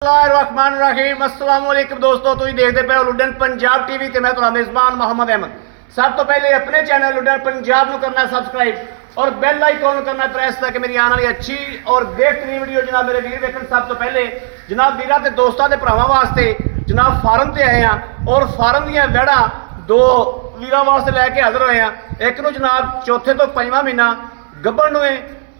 रहीम अस्सलाम वालेकुम दोस्तों, तुम देखते पे हो लुडन पंजाब टीवी ते मैं तुम्हारा मेज़बान मोहम्मद अहमद। सब तो पहले अपने चैनल लुडन पंजाब को करना सब्सक्राइब और बेल आइकॉन करना प्रेस ताकि मेरी आने वाली अच्छी और बेहतरीन वीडियो जनाब मेरे वीर देखन। सब तो पहले जनाब वीर ते दोस्तों के भरावां वास्ते जनाब फार्म से आए हैं और फार्म दी वैड़ा दो वीरों वास्ते लैके हाजिर होए हैं। एक नूं जनाब चौथे तो पंजवां महीना गब्बन नूं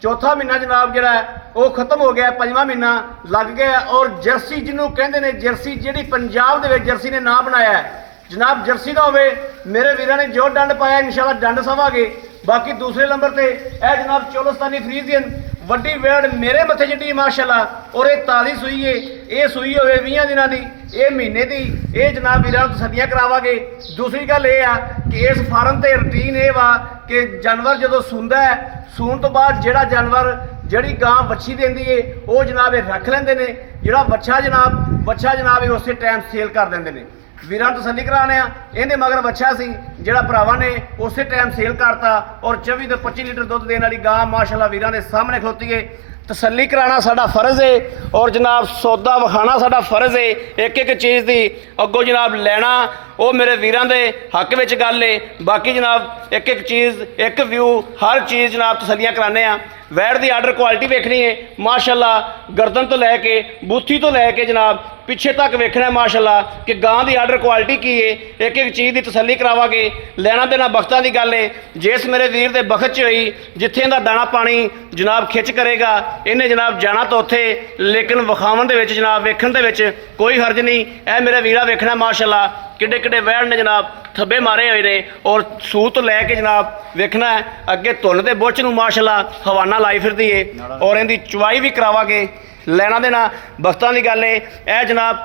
चौथा महीना जनाब जरा वो खत्म हो गया, पंजवां महीना लग गया। और जर्सी जिन्होंने कहते हैं जर्सी जी पंजाब के जर्सी ने नाम बनाया है जनाब, जर्सी का होवे मेरे वीर ने जो डंड पाया इंशाल्लाह डंड सवागे। बाकी दूसरे नंबर पर यह जनाब चोलस्तानी फ्रीजियन वड्डी वेड़ मेरे मथे जी माशाल्लाह और ये ताज़ी सूई है, ये सूई हो 20 दिनों की, ये महीने की, ये जनाब वीर तसल्लियां करावागे। दूसरी गल यह कि इस फार्म से रूटीन ये वा कि जानवर जो सूंदा है सून तो बाद जोड़ा जानवर जी गां बच्छी देंदी है वो जनाब रख लेंदे ने, जोड़ा बच्चा जनाब उस टाइम सेल कर देंदे ने। वीरां तसल्ली कराने इहदे मगर बच्चा सी जिहड़ा भरावां ने उस टाइम सेल करता और 24 तो 25 लीटर दुध देने वाली गां माशाल्लाह वीरां दे सामने खलोती है। तसल्ली कराना साडा फर्ज है और जनाब सौदा विखाना साडा फर्ज है। एक एक चीज़ की अगों जनाब लैना वो मेरे वीरां दे हक विच गल है। बाकी जनाब एक एक चीज़ एक व्यू हर चीज़ जनाब तसल्लियां कराने वैर की आर्डर क्वालिटी वेखनी है माशाल्लाह, गर्दन तो लैके बूथी तो लैके जनाब पिछे तक वेखना है माशाल्लाह कि गां की आर्डर क्वालिटी की है। एक एक चीज़ की तसल्ली करावागे। लैना देना बख्तां की गल है, जिस मेरे वीर के बखत च हुई जिथे इहदा दाना पानी जनाब खिच करेगा इन्हें जनाब जाना तो उत्थे, लेकिन विखावन दे विच जनाब वेखण दे विच कोई हर्ज नहीं। यह मेरा वीरा वेखना माशाल्लाह किड्डे किड्डे वैड़ ने जनाब थब्बे मारे हुए ने और सूत लैके जनाब वेखना है। अगे धुन के बुर्च नूं माशाल्लाह हवाना लाई फिरदी है और इहदी चुवाई भी करावागे। लैना देना बख्तां की गल है। यह जनाब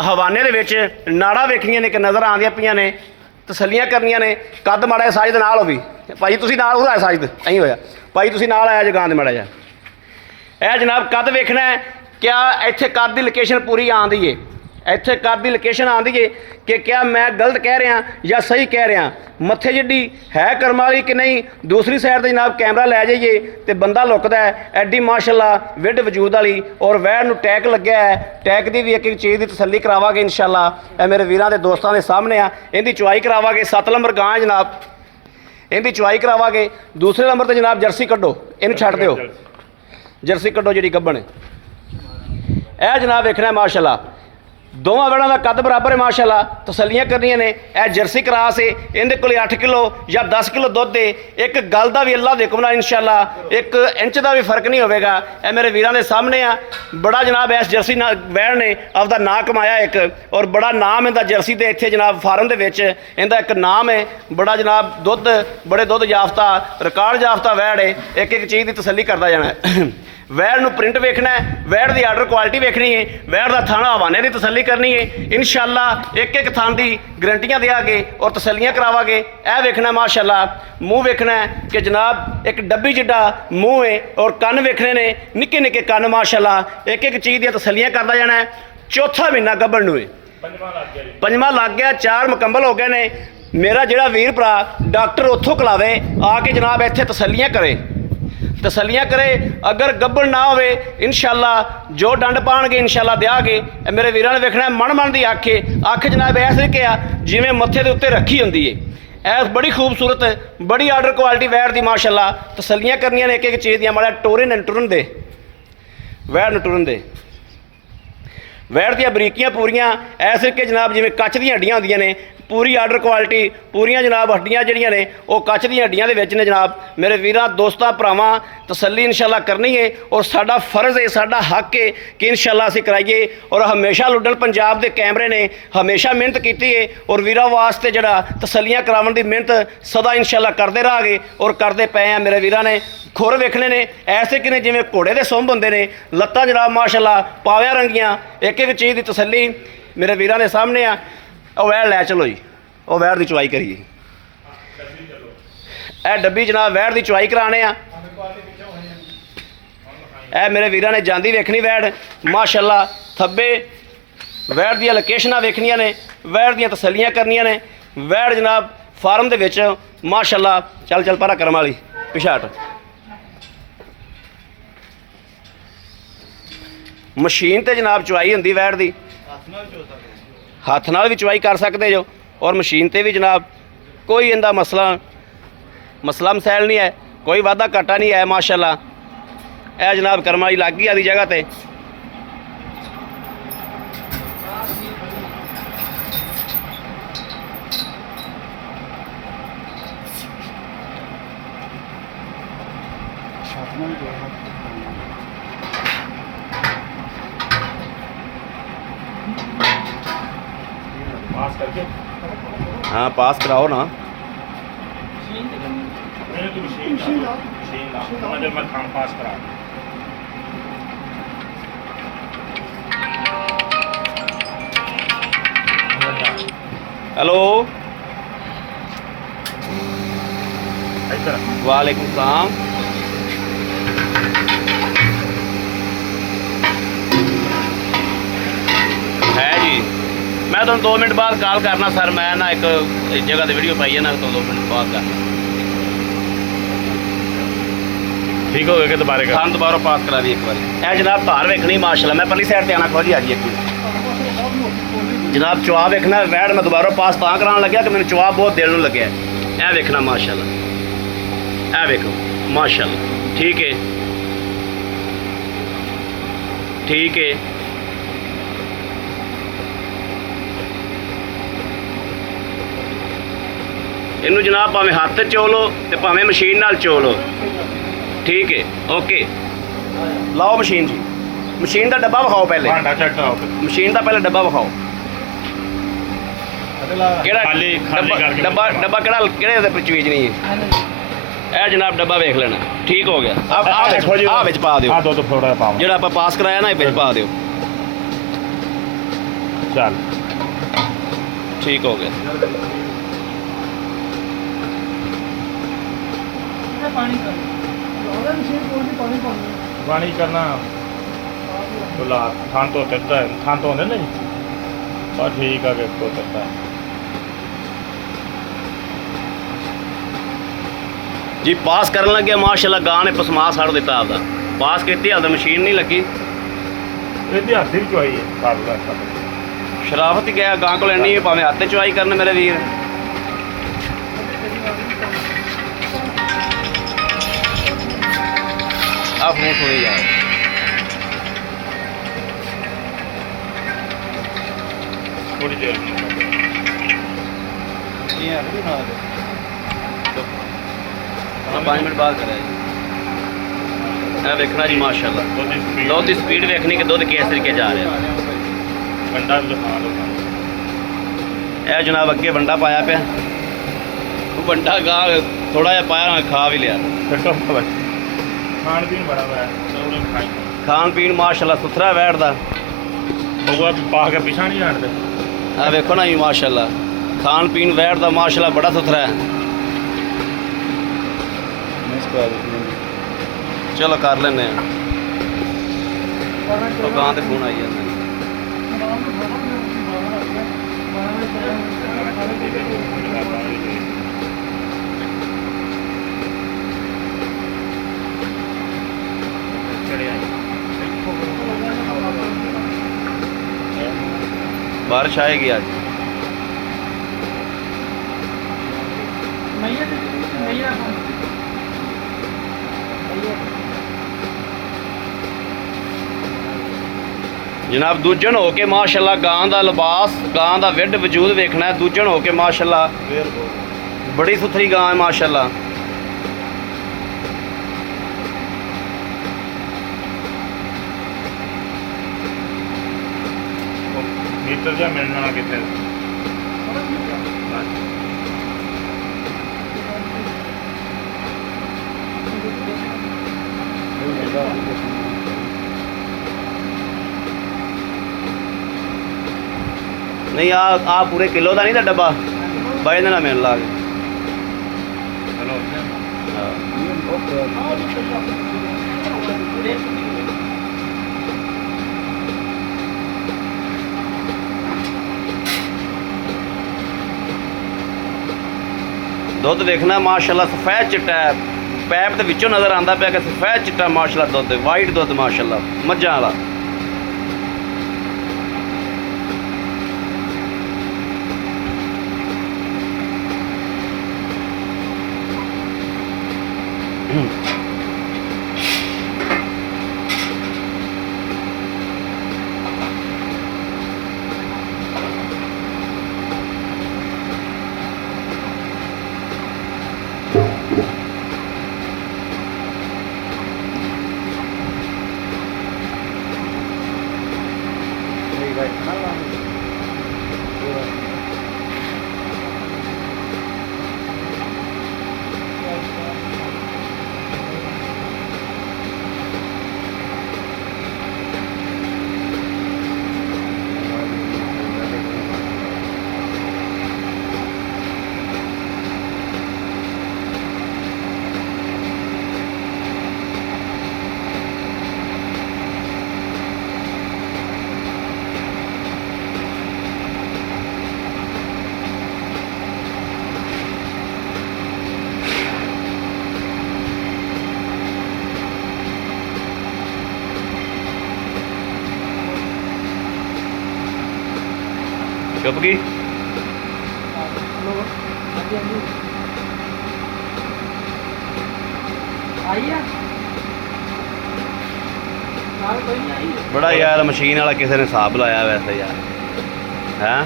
हवाने दे विच नाड़ा वेखनियां ने कि नज़र आंदियां पईयां ने, तसल्लियां करनियां ने। कद माड़ा जिहा साजिद नाल होवी भाई, तुसीं नाल हो साजिद अं होया भाई, तुसीं नाल आया जे गां दे माड़ा जिहा। यह जनाब कद वेखना है, क्या इत्थे कद की लोकेशन पूरी आंदी है, इत्थे कद की लोकेशन आंदी है कि क्या मैं गलत कह रहा या सही कह रहा, मत्थे जिड्डी है कर्म वाली कि नहीं। दूसरी साइड से जनाब कैमरा लै जाइए तो बंदा लुकदा है एड्डी माशाल्लाह विड वजूद वाली और वैड़ नूं टैग लग्या है। टैग की भी एक एक चीज़ की तसल्ली करावागे इंशाल्लाह। मेरे वीरां दे दोस्तां दे सामने इहदी चुवाई करावागे। 7 नंबर गां है जनाब, इहदी चुवाई करावागे। दूसरे नंबर पर जनाब जर्सी कड्डो, इहनूं छड्ड दिओ, जर्सी कड्डो जिहड़ी गब्बण है जनाब वेखना माशाल्लाह। दोवां वेड़ां दा कद बराबर है माशाल्लाह। तसल्लियां करनियां ने। यह जर्सी क्रास है, इहदे कोल 8 किलो या 10 किलो दुध है। एक गल का भी अल्लाह दे हुक्म नाल इंशाल्लाह 1 इंच का भी फर्क नहीं होगा। यह मेरे वीरां दे सामने बड़ा जनाब इस जर्सी वैड़ ने आपदा नाम कमाया एक और बड़ा नाम इहदा जर्सी दे इत्थे जनाब फार्म दे विच इहदा एक नाम है बड़ा जनाब। दुध बड़े दुध याफ्ता रिकॉर्ड याफ्ता वैड़ है। एक एक चीज़ की तसल्ली करता जाना है। वैड़ नूं प्रिंट वेखना है, वैड़ की आर्डर क्वालिटी वेखनी है, वैड़ का थाना हवाने की तसल्ली करनी है इंशाल्लाह। एक एक थान की गरंटियां देंगे और तसल्लियां करावागे। यह वेखना माशाल्लाह। मूँह वेखना है कि जनाब एक डब्बी जिड्डा मूँह है और कन वेखने ने निक्के निक्के कन माशाल्लाह। एक एक चीज़ दी तसल्लियां करता जाना है। चौथा महीना गब्बण नूं पंजवां लग गया, 4 मुकम्मल हो गए ने। मेरा जिहड़ा वीर भरा डॉक्टर उत्थों कलावे आके जनाब इत्थे तसल्लियां करे, तसल्लियां करे। अगर गब्बण ना होवे इंशाल्लाह जो डंड पाणगे इंशाल्लाह देंगे। मेरे वीरां ने वेखना मन मन की अख है, अख जनाब ऐस तरीके जिवें मत्थे के उत्ते रखी होंदी है। ऐस बड़ी खूबसूरत बड़ी आर्डर क्वालिटी वैड़ की माशाल्लाह। तसल्लियां करनियां ने एक एक चीज़ दियां। माड़ा टोरन टुरन दे वैड़ नूं टुरन दे। वैड़ दियां बरीकियां पूरियां ऐस तरीके जनाब जिवें कच दी हड्डियां होंदियां ने, पूरी आर्डर क्वालिटी पूरियां जनाब हड्डियां जिहड़ियां ने वो कच दी हड्डियां दे विच ने जनाब। मेरे वीरां दोस्तां भरावां तसल्ली इंशाल्लाह करनी है और साडा फर्ज है साडा हक है कि इंशाल्लाह असीं कराइए। और हमेशा लुडन पंजाब के कैमरे ने हमेशा मेहनत की है और वीरां वास्ते जिहड़ा तसल्लियां करावन की मेहनत सदा इंशाल्लाह करते रहांगे और करते पे हैं। मेरे वीरां ने खुर वेखने ने ऐसे कि ने जिवें घोड़े दे सुंभ होंदे ने, लत्तां जनाब माशाल्लाह पाविया रंगियां। एक एक चीज़ की तसल्ली मेरे वीरां दे सामने वैड़ लै चलो जी, वो वैड़ की चुवाई करिए। यह डब्बी जनाब वैड़ की चुवाई कराने मेरे वीरां ने जांदी वेखनी वैड़ माशाल्लाह। थब्बे वैड़ दी लोकेशनां वेखनियां ने, वैड़ दी तसल्लियां करनियां ने। वैड़ जनाब फार्म दे विच माशाल्लाह। चल चल परा करम वाली पिछाट ਮਸ਼ੀਨ ਤੇ ਜਨਾਬ ਚੁਆਈ ਹੁੰਦੀ ਵੈੜ ਦੀ, ਹੱਥ ਨਾਲ ਵੀ ਚੁਆਈ ਕਰ ਸਕਦੇ ਜੋ, ਔਰ ਮਸ਼ੀਨ ਤੇ ਵੀ ਜਨਾਬ ਕੋਈ ਇਹਦਾ ਮਸਲਾ ਮਸੈਲ ਨਹੀਂ ਹੈ, ਕੋਈ ਵਾਧਾ ਘਾਟਾ ਨਹੀਂ ਹੈ ਮਾਸ਼ਾਅੱਲਾ। ਇਹ ਜਨਾਬ ਕਰਮਾਂ ਦੀ ਲੱਗ ਗਈ ਆਦੀ ਜਗ੍ਹਾ ਤੇ। पास करके हाँ पास कराओ ना। मैंने तो मशीन ला मैं काम पास करा। हेलो इधर वालेकुम सलाम। है जी, मैं तुम 2 मिनट बाद कॉल करना सर, मैं ना एक जगह से वीडियो पाई है ना, तो 2 मिनट बाद करना। ठीक हो गया दोबारा का खान दोबारा पास करा दी एक बार। ए जनाब धार वेखनी माशाल्लाह, मैं पहली साइड ते आना खोजी आ जी एक मिनट जनाब। चुआ वेखना वैड़ मैं दोबारा पास तां करान लग्या कि मैंने चुआ बहुत देर नूं लग्या। ए वेखना माशाल्लाह, ए वेखो माशाल्लाह, ठीक है ठीक है। इनू जनाब भावें हत्थ चो लो ते भावें मशीन नाल चो लो, ठीक है ओके। लाओ मशीन जी, मशीन का डब्बा विखाओ पहले, भांडा चेक कराओ मशीन का पहले डब्बा विखाओ। केड़ा खाली करके डब्बा डब्बा केड़े दे चीज नहीं है। ए जनाब डब्बा वेख लेना, ठीक हो गया। अब आ विच पा दिओ, हां दो थोड़ा पाओ जेड़ा आप पास कराया ना ये विच पा दिओ, चल ठीक हो गया। पानी करना बुला थान तो करता है, थान तो होंगे नहीं पर ठीक है तो करता है जी। पास करन लगे माशाल्लाह, गां ने पसमा सड़ दिता आपदा, पास कीती हाल मशीन नहीं लगी। ये हाथ भी चुआई है साल का शराफत ही गया गां को नहीं, भावें हत्थ चुआई करन मेरे वीर। आप मुँह थोड़ी यार थोड़ी देर में 5 मिनट बाद कराया जी। देखना जी माशाल्लाह, दुध की स्पीड देखनी कि दुध किस तरीके जा रहा है। वंडा भी खा लो यह जनाब अगे वंडा पाया पे, वंडा गा थोड़ा जहा पाया खा भी लिया। खान पीन बड़ा है, खान पीन माशाल्लाह सुथरा बैठदा, पा के पिछा नहीं हटते। आ वेखो ना जी माशाल्लाह, खान पीन बैठदा माशाल्लाह बड़ा सुथरा है। चलो कर लेने दुकान से फोन आई जाता। बारिश आएगी आज। जनाब दूजन हो के माशाल्लाह, गां दा लिबास गां दा विड वजूद वेखना है। दूजन हो के माशाल्लाह बड़ी सुथरी गां है माशाल्लाह। मीटर जा मिलना कितने नहीं आ पूरे किलो का नहीं था डब्बा बाई ना मिल ला के। दुध देखना माशाल्लाह सफेद चिट्टा है, पैप के विचों नज़र आता पाया कि सफेद चिट्टा माशाल्लाह दुध, वाइट दुध माशाल्लाह मझां वाला। ਚੁੱਪ ਗਈ। बड़ा यार मशीन वाला किसी ने हिसाब लाया वैसे यार है।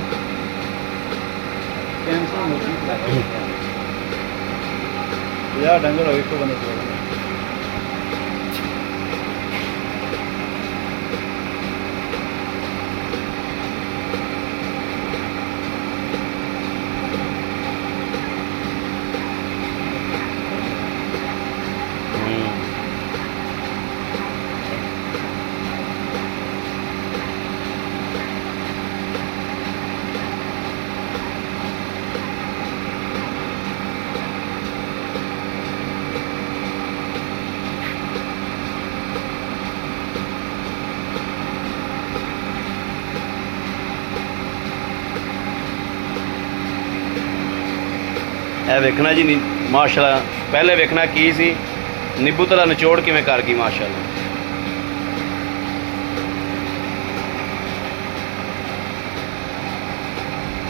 यार डंगर हो इसको बने ਇਹ ਵੇਖਣਾ ਜੀ ਮਾਸ਼ਾਅੱਲਾ। ਪਹਿਲੇ ਵੇਖਣਾ ਕੀ ਸੀ ਨਿੰਬੂ ਤਲਾ ਨਿਚੋੜ ਕਿਵੇਂ ਕਰ ਗਈ ਮਾਸ਼ਾਅੱਲਾ।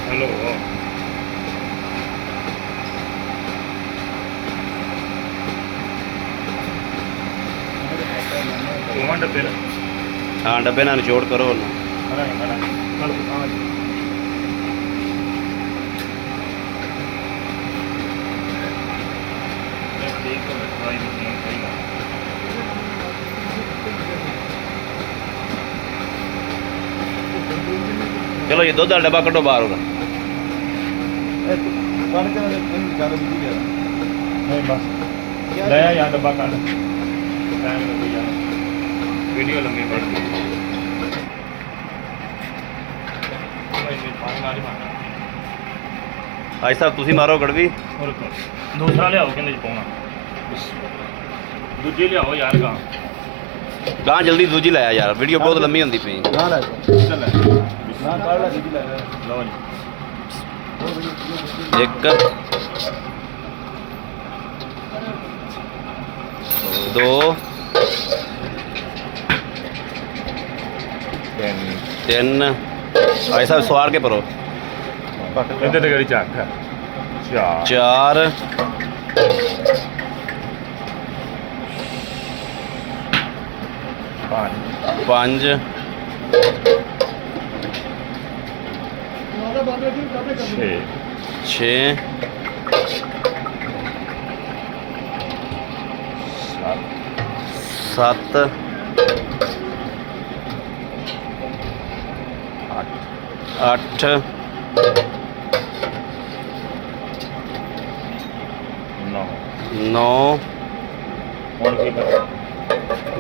हेलो डब्बे हाँ डब्बे ना निचोड़ करो ना। चलो ये दूध का डब्बा कटो बाहर होगा। नहीं बस ले यार डब्बा काट टाइम लग गया वीडियो लंबी पड़ गई। आज साहब तुसी मारो कड़वी। दूसरा लियाओ कहते जी पाना दूजी लियाओ यार गां गां जल्दी दूजी लाया यार वीडियो बहुत लंबी होंदी पई। लो जी एक दो तीन भाई साहब सवार के परो इधर ते गड़ी चाक चार पांच छः सत्त अठ नौ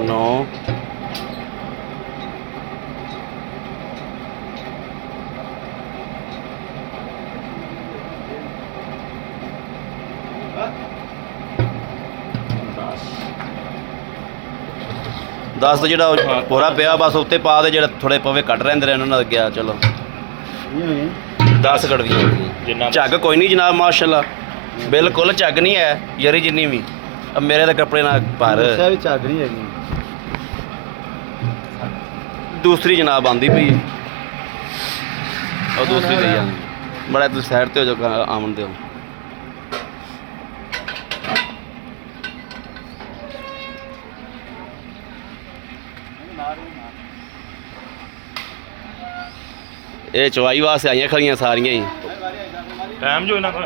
नौ 10 तो ਜਿਹੜਾ ਪੂਰਾ ਪਿਆ ਬਸ ਉੱਤੇ ਪਾ ਦੇ ਜਿਹੜਾ ਥੋੜੇ ਪਵੇ ਕੱਟ ਰਹਿੰਦੇ ਨੇ ਉਹਨਾਂ ਨਾਲ ਗਿਆ ਚਲੋ 10 ਕੜਵੀਆਂ ਹੋ ਗਈਆਂ। ਝੱਗ ਕੋਈ ਨਹੀਂ ਜਨਾਬ ਮਾਸ਼ਾਅੱਲਾ ਬਿਲਕੁਲ ਝੱਗ ਨਹੀਂ ਹੈ ਯਾਰੀ ਜਿੰਨੀ ਵੀ ਮੇਰੇ ਤਾਂ ਕੱਪੜੇ ਨਾਲ ਭਰ ਵੀ ਝੱਗ ਨਹੀਂ ਹੈਗੀ। ਦੂਸਰੀ ਜਨਾਬ ਆਂਦੀ ਪਈ ਉਹ ਦੂਸਰੀ ਲਈ ਆਂਦੀ ਬੜਾ ਤੁਸੀਂ ਸਾਈਡ ਤੇ ਹੋ ਜਾਓ ਆਮਨ ਦਿਓ। ਇਹ ਚਵਾਈ ਵਾਸਤੇ ਆਈਆਂ ਖੜੀਆਂ ਸਾਰੀਆਂ ਹੀ ਟਾਈਮ ਜੋ ਇਹਨਾਂ ਕੋਲ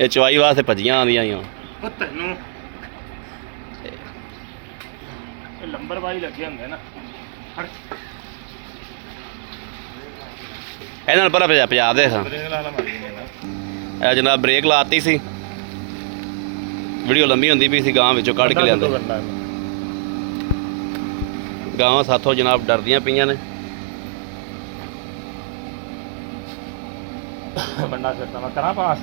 ਇਹ ਚਵਾਈ ਵਾਸਤੇ ਭੱਜੀਆਂ ਆਉਂਦੀਆਂ ਆਈਆਂ ਉਹ ਤੈਨੂੰ ਇਹ ਲੰਬਰ ਵਾਲੀ ਲੱਗੇ ਹੁੰਦੇ ਨਾ ਇਹਨਾਂ ਨੂੰ ਪਰਾਂ ਪੰਜਾਬ ਦੇ ਸਾਂ ਬ੍ਰੇਕ ਲਾ ਲਾ ਮਾਰੀ ਨੇ ਇਹ ਜਨਾਬ ਬ੍ਰੇਕ ਲਾਤੀ ਸੀ, ਵੀਡੀਓ ਲੰਮੀ ਹੁੰਦੀ ਪਈ ਸੀ, ਗਾਂ ਵਿੱਚੋਂ ਕੱਢ ਕੇ ਲਿਆਂਦੇ। ਗਾਵਾਂ ਸਾਥੋਂ ਜਨਾਬ ਡਰਦੀਆਂ ਪਈਆਂ ਨੇ। ਬੰਦਾ ਸਿੱਟਾ ਮੈਂ ਕਰਾਂ ਪਾਸ।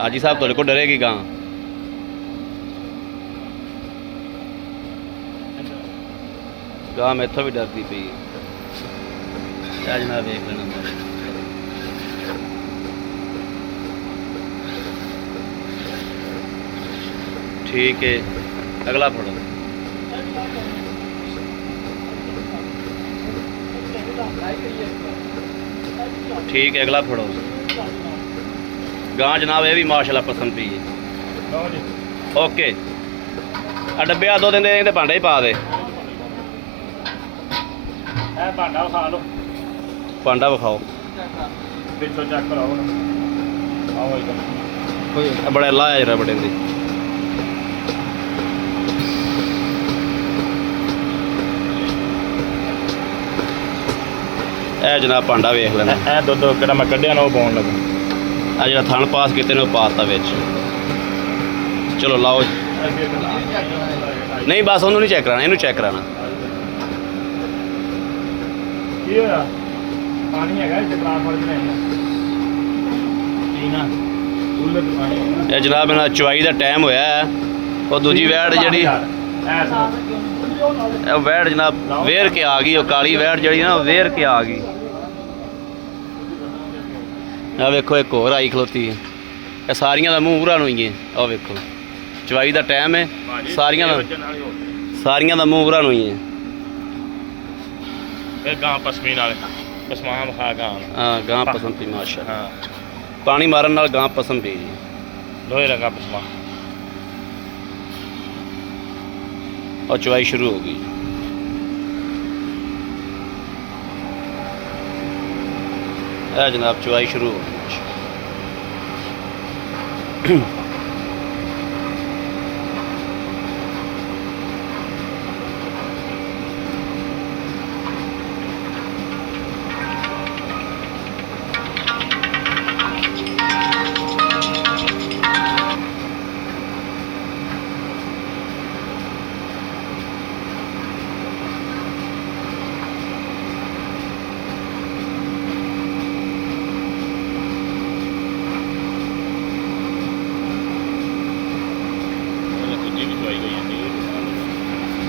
ਆਜੀ ਸਾਹਿਬ ਤੁਹਾਡੇ ਕੋਲ ਡਰੇਗੀ ਗਾਂ? ਗਾਂ ਮੈਥੋਂ ਵੀ ਡਰਦੀ ਪਈ ਹੈ। ਆ ਜਨਾਬ ਵੇਖ ਲੈਣਾ ਮੇਰੇ। ਠੀਕ ਹੈ, ਅਗਲਾ ਫੜੋ। ਠੀਕ ਹੈ, ਅਗਲਾ ਫੜੋ। ਗਾਂ ਜਨਾਬ ਇਹ ਵੀ ਮਾਸ਼ਾਅੱਲਾ ਪਸੰਦ ਪਈ ਹੈ। ਲਓ ਜੀ ਓਕੇ, ਆ ਡੱਬੇ ਆ ਦੋ ਦਿੰਦੇ ਇਹਦੇ ਭਾਂਡੇ ਹੀ ਪਾ ਦੇ। ਇਹ ਭਾਂਡਾ ਵਿਖਾ ਲਓ, ਭਾਂਡਾ ਵਿਖਾਓ। ਪਿੱਛੋਂ ਚੈੱਕ ਕਰਾਓ ਹੁਣ। ਆਓ ਇੱਧਰ ਇਹ ਬੜਾ ਲਾਇਆ ਜਰਾ ਬੜੇ ਦੀ। ਇਹ ਜਨਾਬ ਭਾਂਡਾ ਵੇਖ ਲੈਣਾ। ਇਹ ਦੁੱਧ ਕਿਹੜਾ ਮੈਂ ਕੱਢਿਆ ਨਾ ਉਹ ਪਾਉਣ ਲੱਗਾ। ਆ ਜਿਹੜਾ ਥਣ ਪਾਸ ਕੀਤੇ ਨੇ ਉਹ ਪਾਤਾ ਵਿੱਚ। ਚਲੋ ਲਾਓ। ਨਹੀਂ ਬਸ ਉਹਨੂੰ ਨਹੀਂ ਚੈੱਕ ਕਰਾਣਾ, ਇਹਨੂੰ ਚੈੱਕ ਕਰਾਣਾ। ਕੀ ਹੋਇਆ? ਪਾਣੀ ਹੈਗਾ ਇੱਥੇ ਗਲਾਸ ਫੜ ਕੇ ਲੈਣਾ ਪੀਣਾ ਕੂਲਰ ਚ ਪਾਣੀ ਹੈਗਾ। ਇਹ ਜਨਾਬ ਇਹਨਾਂ ਚੁਆਈ ਦਾ ਟਾਈਮ ਹੋਇਆ ਹੈ। ਉਹ ਦੂਜੀ ਵੈੜ ਜਿਹੜੀ ਇਹ ਵੈੜ ਜਨਾਬ ਵੇਰ ਕੇ ਆ ਗਈ। ਉਹ ਕਾਲੀ ਵੈੜ ਜਿਹੜੀ ਨਾ ਵੇਰ ਕੇ ਆ ਗਈ। ਆ ਵੇਖੋ ਇੱਕ ਹੋਰ ਆਈ ਖਲੋਤੀ ਹੈ। ਇਹ ਸਾਰੀਆਂ ਦਾ ਮੂੰਹ ਉਰਾਂ ਨੂੰ ਹੀ ਹੈ। ਆਹ ਵੇਖੋ ਚੁਆਈ ਦਾ ਟਾਈਮ ਹੈ। ਸਾਰੀਆਂ ਦਾ ਮੂੰਹ ਉਰਾਂ ਨੂੰ ਹੀ ਹੈ। ਇਹ ਗਾਂ ਪਸਮੀ ਨਾਲ ਪਸਮਾਨ ਖਾ ਗਾਂ। ਹਾਂ ਗਾਂ ਪਸੰਦ ਪਈ ਮਾਸ਼ਾ। ਹਾਂ ਪਾਣੀ ਮਾਰਨ ਨਾਲ ਗਾਂ ਪਸੰਦ ਪਈ ਜੀ। ਲੋਹੇ ਰੰਗਾ ਪਸਮਾ। और चुवाई शुरू हो गई। जनाब चुवाई शुरू हो गई।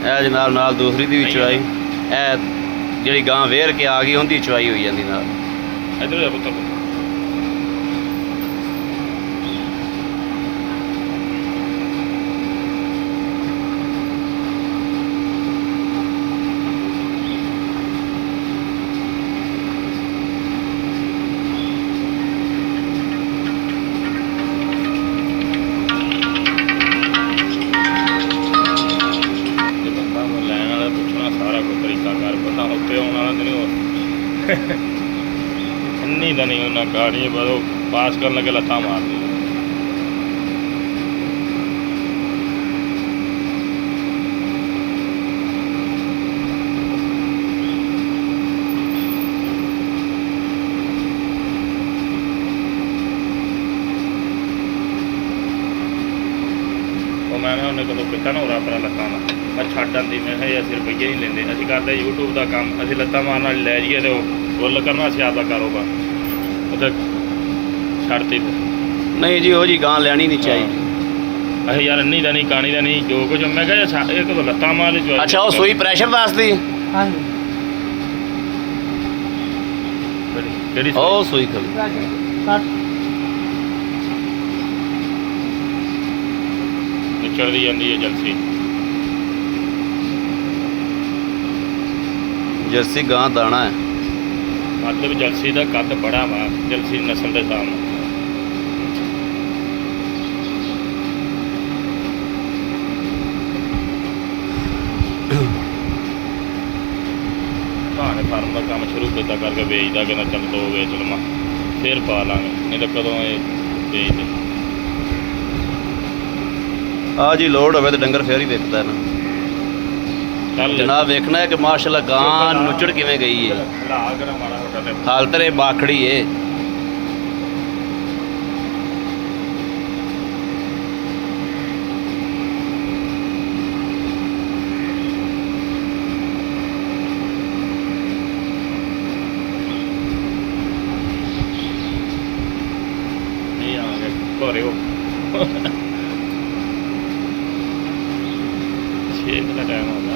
ਇਹ ਜਨਾਬ ਨਾਲ ਦੂਸਰੀ ਦੀ ਵੀ ਚੁਆਈ। ਇਹ ਜਿਹੜੀ ਗਾਂ ਵੇਰ ਕੇ ਆ ਗਈ ਉਹਦੀ ਚੁਆਈ ਹੋਈ ਜਾਂਦੀ ਨਾਲ। ਇੱਧਰ ਜਾ ਪੁੱਤਰ। ਇੰਨੀ ਤਾਂ ਨਹੀਂ ਉਹਨਾਂ ਗਾੜੀ ਬਸ ਉਹ ਪਾਸ ਕਰਨ ਲੱਗੇ ਲੱਤਾਂ ਮਾਰਦੀ। ਉਹ ਮੈਂ ਨਾ ਉਹਨੇ ਕਦੋਂ ਕੀਤਾ ਨਾ ਉਹ ਆਪਣਾ ਲੱਤਾਂ ਦਾ ਮੈਂ ਛੱਡ ਆਂਦੀ। ਮੈਂ ਕਿਹਾ ਅਸੀਂ ਰੁਪਈਏ ਨਹੀਂ ਲੈਂਦੇ, ਅਸੀਂ ਕਰਦੇ YouTube ਦਾ ਕੰਮ, ਅਸੀਂ ਲੱਤਾਂ ਮਾਰਨ ਵਾਲੀ ਲੈ ਜਾਈਏ ਤੇ ਉਹ ਗੁੱਲ ਕਰਨਾ ਅਸੀਂ ਆਪਦਾ ਕਾਰੋਬਾਰ ਉੱਥੇ ਛੱਡਤੀ। ਨਹੀਂ ਜੀ ਉਹ ਜੀ ਗਾਂ ਲੈਣੀ ਨਹੀਂ ਚਾਹੀਦੀ। ਅਸੀਂ ਯਾਰ ਇੰਨੀ ਦਾ ਨਹੀਂ ਕਾਣੀ ਦਾ ਨਹੀਂ ਜੋ ਕੁਝ। ਮੈਂ ਕਿਹਾ ਇਹ ਕਦੋਂ ਲੱਤਾਂ ਮਾਰ ਲਈ। ਅੱਛਾ ਉਹ ਸੂਈ ਪ੍ਰੈਸ਼ਰ ਦੱਸਦੀ। ਹਾਂਜੀ ਕਿਹੜੀ ਉਹ ਸੂਈ ਖੜੀ। ਨਿਚੜਦੀ ਜਾਂਦੀ ਹੈ ਜਲਸੀ। ਜਰਸੀ ਗਾਂ ਦਾਣਾ ਹੈ। ਮਤਲਬ ਜਲਸੀ ਦਾ ਕੱਦ ਬੜਾ ਵਾ ਜਲਸੀ ਨਸਲ ਦੇ ਹਿਸਾਬ ਨਾਲ। ਭਾਣੇ ਫਾਰਮ ਦਾ ਕੰਮ ਸ਼ੁਰੂ ਕੀਤਾ ਕਰਕੇ ਵੇਚਦਾ ਕਿ ਨਾ ਚੱਲ ਦੋ ਵੇਚ ਲਵਾਂ ਫਿਰ ਪਾ ਲਾਂਗੇ, ਨਹੀਂ ਤਾਂ ਕਦੋਂ ਇਹ ਵੇਚਦੇ। ਆ ਜੀ ਲੋੜ ਹੋਵੇ ਤਾਂ ਡੰਗਰ ਫੇਰ ਹੀ ਵੇਚਦਾ ਨਾ। ਕੱਲ ਜਨਾਬ ਵੇਖਣਾ ਹੈ ਕਿ ਮਾਸ਼ਾਅੱਲਾ ਗਾਂ ਨੁੱਚੜ ਕਿਵੇਂ ਗਈ ਹੈ। ਲਾ ਕਰਾ ਮਾੜਾ ਮੋਟਾ ਤੇ ਹਾਲਤ ਰੇ ਬਾਖੜੀ ਏ। ਨਹੀਂ ਆਵਾਂਗੇ ਘਰੇ ਹੋ 6 ਦਾ ਟਾਈਮ ਹੋ ਗਿਆ।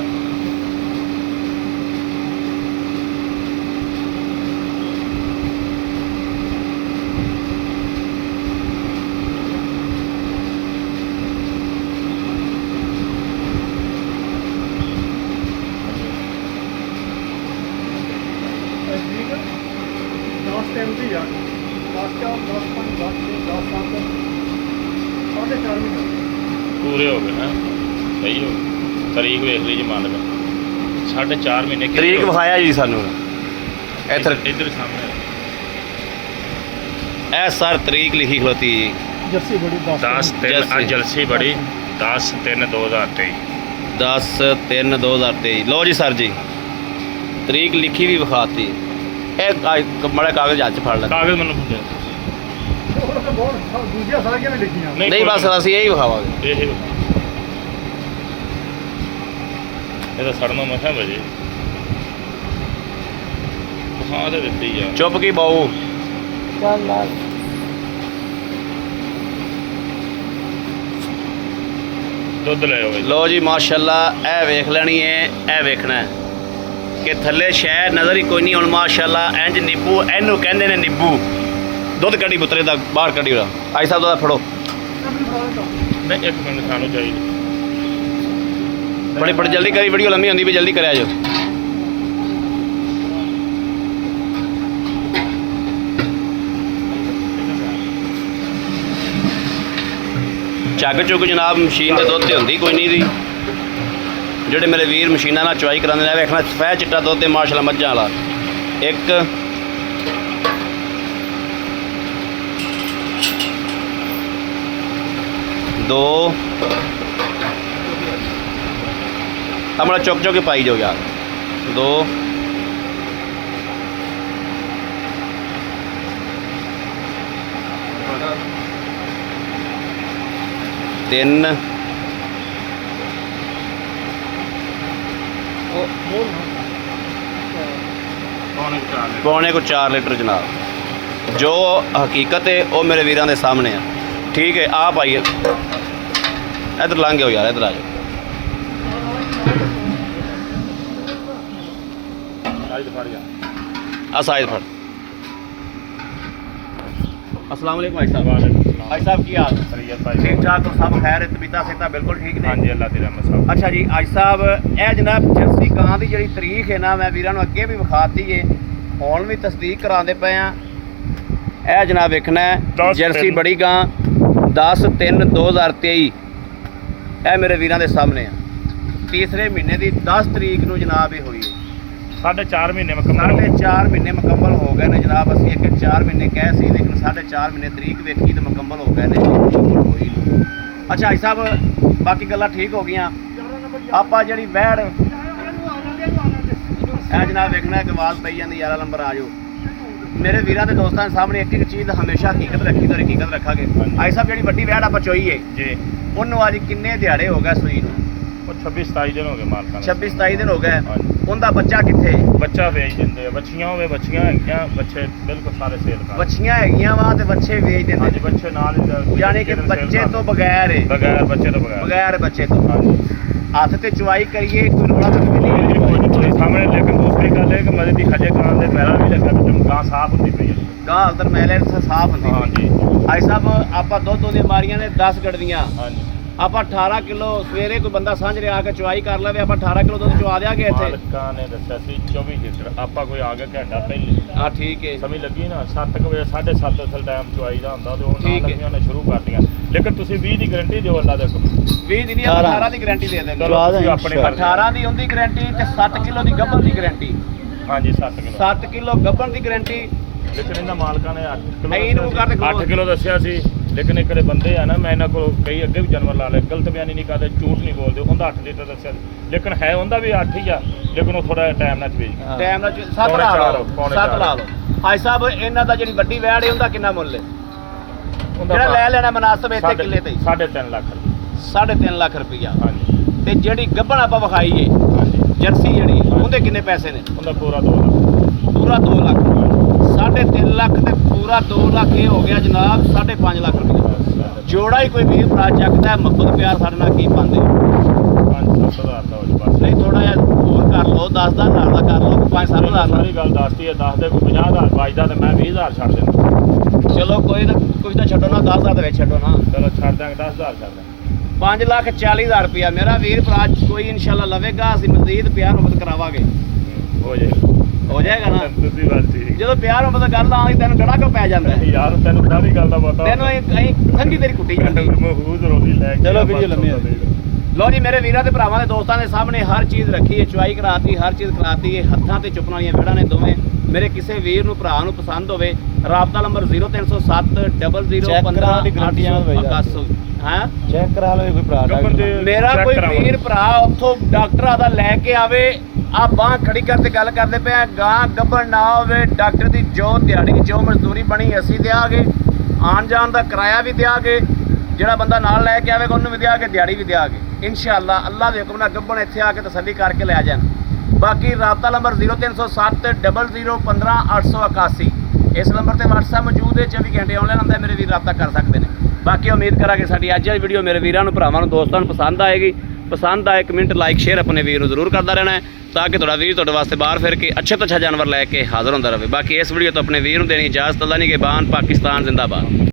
ਪੂਰੇ ਹੋ ਗਏ ਨਾ ਸਹੀ ਹੋ ਗਏ। ਤਰੀਕ ਵੇਖ ਲਈ ਜੀ ਮੰਨ ਲਓ 4.5 ਮਹੀਨੇ ਤਰੀਕ ਵਿਖਾਇਆ ਜੀ ਸਾਨੂੰ ਇੱਧਰ ਇੱਧਰ ਸਾਹਮਣੇ ਇਹ ਸਰ ਤਰੀਕ ਲਿਖੀ ਖਲੋਤੀ ਜੀ। 10/3 ਅੱਜ ਜਲਸੀ ਬੜੀ 10/3/2023 10/3/2023 ਲਓ ਜੀ ਸਰ ਜੀ ਤਰੀਕ ਲਿਖੀ ਵੀ ਵਿਖਾਤੀ। ਇਹ ਮਾੜਾ ਕਾਗਜ਼ ਹੱਥ 'ਚ ਫੜ ਲੈ। ਕਾਗਜ਼ ਮੈਨੂੰ ਦੇ। ਨਹੀਂ ਬਸ ਅਸੀਂ ਇਹੀ ਵਿਖਾਵਾਂਗੇ। ਇਹ ਇਹਦਾ ਸੜਨਾ ਮਸਾਂ ਵਜੇ ਹਾਂ ਤੇ ਦਿੱਤੀ ਆ ਚੁੱਪ ਕੀ ਬਾਊ। ਦੁੱਧ ਲੈ ਆਓ ਲਓ ਜੀ ਮਾਸ਼ਾਅੱਲਾ ਇਹ ਵੇਖ ਲੈਣੀ ਹੈ। ਇਹ ਵੇਖਣਾ ਹੈ ਕਿ ਥੱਲੇ ਸ਼ੈ ਨਜ਼ਰ ਹੀ ਕੋਈ ਨਹੀਂ। ਹੁਣ ਮਾਸ਼ਾਅੱਲਾ ਇੰਜ ਨਿੱਬੂ ਇਹਨੂੰ ਕਹਿੰਦੇ ਨੇ ਨਿੱਬੂ। ਦੁੱਧ ਕੱਢੀ ਪੁੱਤਰੇ ਦਾ ਬਾਹਰ ਕੱਢੀ ਉਹਦਾ ਆਈ ਸਾਹਿਬ ਦਾ ਫੜੋ। ਨਹੀਂ ਇੱਕ ਮਿੰਟ ਸਾਨੂੰ ਚਾਹੀਦੀ ਬੜੀ ਜਲਦੀ ਕਰੀ ਵੀਡੀਓ ਲੰਮੀ ਹੁੰਦੀ ਵੀ ਜਲਦੀ ਕਰਿਆ ਜੋ। ਝੱਗ ਚੁੱਕ ਜਨਾਬ ਮਸ਼ੀਨ ਦੇ ਦੁੱਧ ਤੇ ਹੁੰਦੀ ਕੋਈ ਨਹੀਂ ਦੀ। ਜਿਹੜੇ ਮੇਰੇ ਵੀਰ ਮਸ਼ੀਨਾਂ ਨਾਲ ਚੁਆਈ ਕਰਾਉਂਦੇ ਨੇ ਵੇਖਣਾ ਸਫੈਦ ਚਿੱਟਾ ਦੁੱਧ ਤੇ ਮਾਸ਼ਾਅੱਲਾ ਮੱਝਾਂ ਵਾਲਾ। ਇੱਕ ਦੋ ਆਪਣਾ ਚੁੱਕ ਚੁੱਕ ਕੇ ਪਾਈ ਜਾਓ ਯਾਰ। ਦੋ ਤਿੰਨ ਪੌਣੇ ਕੋ 4 ਲੀਟਰ ਜਨਾਬ। ਜੋ ਹਕੀਕਤ ਹੈ ਉਹ ਮੇਰੇ ਵੀਰਾਂ ਦੇ ਸਾਹਮਣੇ ਆ। ਠੀਕ ਹੈ ਆ ਪਾਈਏ ਇੱਧਰ ਲੰਘ ਗਏ ਯਾਰ ਇੱਧਰ ਆ ਜਾਓ। ਆ ਸਾਈਜ਼ ਫੜ। अस्सलाम वालेकुम भाई साहब। भाई साहब की हाल ठीक ठाक तो सब खैर तबीयत सेहत बिल्कुल ठीक ने? हाँ जी अल्लाह दी रहमत साहब। अच्छा जी आज साहब ये जनाब जर्सी गां की जी तरीक है ना मैं वीरां नूं अगे भी विखाती है हुण भी तस्दीक करांदे पे आ। यह जनाब वेखना है जर्सी बड़ी गां 10/3/2023 यह मेरे वीरां दे सामने आ। तीसरे महीने की 10 तरीक नूं जनाब ये हुई है। 4.5 महीने मुकम्मल 4.5 महीने मुकम्मल हो गए ने जनाब। असी एक 4 महीने कह सी लेकिन 4.5 महीने तरीक वेखी तो मुकम्मल हो गए ने होई। अच्छा भाई साहब बाकी गल्लां ठीक हो गई। आप जी वैड़ जनाब वेखना कि आवाज़ पई जाती 11 नंबर आ जाओ। मेरे वीरां दे दोस्तां दे सामने एक चीज़ हमेशा हकीकत रखी तो हकीकत रखांगे। भाई साहब जी वड्डी वैड़ आप चोई है जी उन्होंने अज किन्ने दिहाड़े हो गए सूई नूं? 26-27 दिन हो गए मालकां 26-27 दिन हो गए। ਹਾਂਜੀ। उनका बच्चा कित्थे? ਬੱਚਾ ਵੇਚ ਦਿੰਦੇ ਆ। ਬੱਚੀਆਂ ਹੋਵੇ ਬੱਚੀਆਂ ਹੈਗੀਆਂ ਬੱਚੇ ਬਿਲਕੁਲ ਸਾਰੇ ਸੇਲ ਕਰ ਬੱਚੀਆਂ ਹੈਗੀਆਂ ਵਾ ਤੇ ਬੱਚੇ ਵੇਚ ਦਿੰਦੇ ਹਾਂਜੀ ਬੱਚੇ ਨਾਲ ਹੀ ਯਾਨੀ ਕਿ ਬੱਚੇ ਤੋਂ ਬਗੈਰ ਹੈ। ਬਗੈਰ ਬੱਚੇ ਤੋਂ ਬਗੈਰ ਬਗੈਰ ਬੱਚੇ ਤੋਂ ਹਾਂਜੀ ਹੱਥ ਤੇ ਚੁਆਈ ਕਰੀਏ ਕੋਈ ਰੋਲਾ ਤਾਂ ਕੋਈ ਨਹੀਂ। ਕੋਈ ਨਹੀਂ ਤੁਹਾਡੇ ਸਾਹਮਣੇ ਲੇਕਿਨ ਦੂਸਰੀ ਗੱਲ ਹੈ ਕਿ ਮਦਦ ਦੀ ਹਜੇ ਕਾਂ ਦੇ ਪੈਰਾਂ ਵੀ ਲੱਗਾ ਕਿ ਗਾਂ ਸਾਫ਼ ਹੁੰਦੀ ਪਈ ਹੈ। ਗਾਂ ਅੰਦਰ ਮੈਲੇ ਸਾਫ਼ ਹੁੰਦੀ। ਹਾਂਜੀ ਭਾਈ ਸਾਹਿਬ ਆਪਾਂ ਦੁੱਧ ਦੀਆਂ ਮਾਰੀਆਂ ਨੇ 10 ਗੜਵੀਆਂ। ਹਾਂਜੀ ਆਪਾਂ 18 ਕਿਲੋ ਸਵੇਰੇ ਕੋਈ ਬੰਦਾ ਸਾਂਝਰੇ ਆ ਕੇ ਚੁਆਈ ਕਰ ਲਵੇ ਆਪਾਂ 18 ਕਿਲੋ ਦੁੱਧ ਚੁਆ ਦਿਆਂਗੇ ਇੱਥੇ। ਮਾਲਕਾਂ ਨੇ ਦੱਸਿਆ ਸੀ 24 ਲੀਟਰ ਆਪਾਂ ਕੋਈ ਆ ਗਿਆ ਘੰਟਾ ਪਹਿਲੇ ਹਾਂ ਠੀਕ ਹੈ ਸਮਝ ਲੱਗੀ ਨਾ 7 ਵਜੇ 7:30 ਅਸਲ ਟਾਈਮ ਚੁਆਈ ਦਾ ਹੁੰਦਾ ਤੇ ਉਹਨਾਂ ਠੀਕ ਹੈ। ਲੱਗੀਆਂ ਨੇ ਸ਼ੁਰੂ ਕਰਤੀਆਂ ਲੇਕਿਨ ਤੁਸੀਂ 20 ਦੀ ਗਾਰੰਟੀ ਦਿਓ ਅੱਲਾ ਦੇ ਹੁਕਮ 20 ਦੀ ਨਹੀਂ 18 ਦੀ ਗਾਰੰਟੀ ਦੇ ਦਿੰਦੇ। ਚਲੋ ਤੁਸੀਂ ਆਪਣੇ ਘਰ 18 ਦੀ ਹੁੰਦੀ ਗਾਰੰਟੀ ਤੇ 7 ਕਿਲੋ ਦੀ ਗੱਭਣ ਦੀ ਗਾਰੰਟੀ। ਹਾਂਜੀ 7 ਕਿਲੋ 7 ਕਿਲੋ ਗੱਭਣ ਦੀ ਗਾਰੰਟੀ। ਲੇਕਿਨ ਇਹਨਾਂ ਮਾਲਕਾਂ ਨੇ 8 ਕਿਲੋ ਨਹੀਂ, ਇਹਨੂੰ ਕਰਦੇ 8 ਕਿਲੋ ਦੱਸਿਆ ਸੀ ਲੇਕਿਨ ਇੱਕ ਦੇ ਬੰਦੇ ਆ ਨਾ, ਮੈਂ ਇਹਨਾਂ ਕੋਲ ਕਈ ਅੱਗੇ ਵੀ ਜਾਨਵਰ ਲਾ ਲਏ, ਗਲਤ ਬਿਆਨੀ ਨਹੀਂ ਕਰਦੇ, ਝੂਠ ਨਹੀਂ ਬੋਲਦੇ। ਉਹਦਾ 8 ਲੀਟਰ ਦੱਸਿਆ, ਲੇਕਿਨ ਹੈ ਉਹਦਾ ਵੀ 8 ਹੀ ਆ, ਲੇਕਿਨ ਉਹ ਥੋੜਾ ਟਾਈਮ ਨਾਲ ਵੇਚ ਗਿਆ। ਟਾਈਮ ਨਾਲ 7 ਲਾ ਲਓ, ਪੌਣੇ 7 ਚਾਰ। ਲਾ ਲਓ। ਭਾਈ ਸਾਹਿਬ ਇਹਨਾਂ ਦਾ ਜਿਹੜੀ ਵੱਡੀ ਵੈੜ ਹੈ ਉਹਦਾ ਕਿੰਨਾ ਮੁੱਲ ਹੈ? ਉਹਦਾ ਜਿਹੜਾ ਲੈ ਲੈਣਾ ਮਨਾਸਬ ਇੱਥੇ ਕਿੱਲੇ ਤੇ 3.5 ਲੱਖ ਰੁਪਏ। 3.5 ਲੱਖ ਰੁਪਈਆ। ਹਾਂਜੀ ਤੇ ਜਿਹੜੀ ਗੱਭਣ ਆਪਾਂ ਵਿਖਾਈਏ ਹਾਂਜੀ, ਜਰਸੀ ਜਿਹੜੀ, ਉਹਦੇ ਕਿੰਨੇ ਪੈਸੇ ਨੇ? ਉਹਦਾ ਪੂਰਾ 2 ਲੱਖ। ਪੂਰਾ 2 ਲੱਖ। 3.5 ਲੱਖ ਤੇ ਪੂਰਾ 2 ਲੱਖ ਇਹ ਹੋ ਗਿਆ ਜਨਾਬ 5.5 ਲੱਖ ਰੁਪਈਆ। ਜੋੜਾ ਹੀ ਕੋਈ ਵੀਰ ਭਰਾ ਚੱਕਦਾ, ਮੁਹੱਬਤ ਪਿਆਰ ਸਾਡੇ ਨਾਲ ਕੀ ਪਾਉਂਦੇ? 5-7 ਹਜ਼ਾਰ ਦਾ ਹੋ ਜਾ ਬਸ। ਨਹੀਂ ਥੋੜਾ ਜਿਹਾ ਹੋਰ ਕਰ ਲਓ, 10-10 ਹਜ਼ਾਰ ਦਾ ਕਰ ਲਓ, 5-7 ਹਜ਼ਾਰ ਦਾ। ਸਾਰੀ ਗੱਲ ਦੱਸਦੀ ਹੈ, ਦੱਸ ਦੇ ਕੋਈ 50,000 ਬਚਦਾ ਤੇ ਮੈਂ 20,000 ਛੱਡ ਦੇਣਾ। ਚਲੋ ਕੋਈ ਤਾਂ ਕੁਝ ਤਾਂ ਛੱਡੋ ਨਾ, 10,000 ਦੇ ਵਿੱਚ ਛੱਡੋ ਨਾ। ਚਲੋ ਛੱਡ ਦਾਂਗੇ, 10,000 ਛੱਡ ਦਾਂਗੇ। 5,40,000 ਰੁਪਇਆ ਮੇਰਾ ਵੀਰ ਭਰਾ ਕੋਈ ਇਨਸ਼ਾਅੱਲਾ ਲਵੇਗਾ, ਅਸੀਂ ਮਜ਼ੀਦ ਪਿਆਰ ਮੁਹੱਬਤ ਕਰਾਵਾਂਗੇ। ਹੋ ਜਾਏਗਾ, ਹੋ ਜਾਏਗਾ ਨਾ? ਤੁਸੀਂ ਬਾਤ ਠੀਕ। ਜਦੋਂ ਪਿਆਰ ਮੁਹੱਬਤ ਗੱਲ ਆਉਂਦੀ ਤੈਨੂੰ ਕਿਹੜਾ ਕੋ ਪੈ ਜਾਂਦਾ ਹੈ? ਯਾਰ ਤੈਨੂੰ ਸਾਰੀ ਗੱਲ ਦਾ ਪਤਾ। ਤੈਨੂੰ ਅਸੀਂ ਸੰਗੀ ਤੇਰੀ ਕੁੱਟੀ ਜਾਂਦੀ। ਮਹੂਦ ਰੋਟੀ ਲੈ ਕੇ ਚਲੋ ਵੀਡੀਓ ਲੰਮੀ ਹੋ ਗਈ। ਲੋ ਜੀ ਮੇਰੇ ਵੀਰਾਂ ਤੇ ਭਰਾਵਾਂ ਦੇ ਦੋਸਤਾਂ ਦੇ ਸਾਹਮਣੇ ਹਰ ਚੀਜ਼ ਰੱਖੀ ਹੈ, ਚੁਆਈ ਕਰਾਤੀ, ਹਰ ਚੀਜ਼ ਕਰਾਤੀ ਹੈ। ਹੱਥਾਂ ਤੇ ਚੁੱਕਣ ਵਾਲੀਆਂ ਵਿਹੜਾਂ ਨੇ ਦੋਵੇਂ। ਮੇਰੇ ਕਿਸੇ ਵੀਰ ਨੂੰ ਭਰਾ ਨੂੰ ਪਸੰਦ ਹੋਵੇ, ਰਾਬਤਾ ਨੰਬਰ 0307 ਚੈੱਕ ਕਰਾਉਣ ਦੀ ਗਾਰੰਟੀ ਆ ਬਾਈ ਯਾਰ। 0015 ਹਾਂ ਚੈੱਕ ਕਰਾ ਲਓ ਕੋਈ ਭਰਾ ਗੱਬਰ ਦੇ ਮੇਰਾ check ਕੋਈ ਕਰਾਵਾਂਗੇ। ਵੀਰ ਭਰਾ ਉੱਥੋਂ ਡਾਕਟਰਾਂ ਦਾ ਲੈ ਕੇ ਆਵੇ, ਆ ਬਾਂਹ ਖੜੀ ਕਰਕੇ ਗੱਲ ਕਰਦੇ ਪਏ ਆ, ਗਾਂ ਗੱਭਣ ਨਾ ਹੋਵੇ, ਡਾਕਟਰ ਦੀ ਜੋ ਦਿਹਾੜੀ ਜੋ ਮਜ਼ਦੂਰੀ ਬਣੀ ਅਸੀਂ ਦਿਆਂਗੇ, ਆਉਣ ਜਾਣ ਦਾ ਕਿਰਾਇਆ ਵੀ ਦਿਆਂਗੇ, ਜਿਹੜਾ ਬੰਦਾ ਨਾਲ ਲੈ ਕੇ ਆਵੇਗਾ ਉਹਨੂੰ ਵੀ ਦਿਆਂਗੇ, ਦਿਹਾੜੀ ਵੀ ਦਿਆਂਗੇ ਇਨਸ਼ਾਅੱਲਾ। ਅੱਲਾਹ ਦੇ ਹੁਕਮ ਨਾਲ ਗੱਭਣ ਇੱਥੇ ਆ ਕੇ ਤਸੱਲੀ ਕਰਕੇ ਲੈ ਜਾਣ। ਬਾਕੀ ਰਾਬਤਾ ਨੰਬਰ 0307 0015 881। ਇਸ ਨੰਬਰ ਤੇ WhatsApp ਮੌਜੂਦ ਹੈ, 24 ਘੰਟੇ ਆਨਲਾਈਨ ਹੁੰਦਾ, ਮੇਰੇ ਵੀਰ ਰਾਬਤਾ ਕਰ ਸਕਦੇ ਨੇ। ਬਾਕੀ ਉਮੀਦ ਕਰਾਂਗੇ ਸਾਡੀ ਅੱਜ ਦੀ ਵੀਡੀਓ ਮੇਰੇ ਵੀਰਾਂ ਨੂੰ, ਭਰਾਵਾਂ ਨੂੰ, ਦੋਸਤਾਂ ਨੂੰ ਪਸੰਦ ਆਏਗੀ। ਪਸੰਦ ਆਏ ਕਮੈਂਟ ਲਾਈਕ ਸ਼ੇਅਰ ਆਪਣੇ ਵੀਰ ਨੂੰ ਜ਼ਰੂਰ ਕਰਦਾ ਰਹਿਣਾ ਹੈ, ਤਾਂ ਕਿ ਤੁਹਾਡਾ ਵੀਰ ਤੁਹਾਡੇ ਵਾਸਤੇ ਬਾਹਰ ਫਿਰ ਕੇ ਅੱਛੇ ਤੋਂ ਅੱਛਾ ਜਾਨਵਰ ਲੈ ਕੇ ਹਾਜ਼ਰ ਹੁੰਦਾ ਰਹੇ। ਬਾਕੀ ਇਸ ਵੀਡੀਓ ਤੋਂ ਆਪਣੇ ਵੀਰ ਨੂੰ ਦੇਣੀ ਇਜਾਜ਼ਤ। ਅੱਲਾ ਨਿਗਹਿਬਾਨ, ਪਾਕਿਸਤਾਨ ਜ਼ਿੰਦਾਬਾਦ।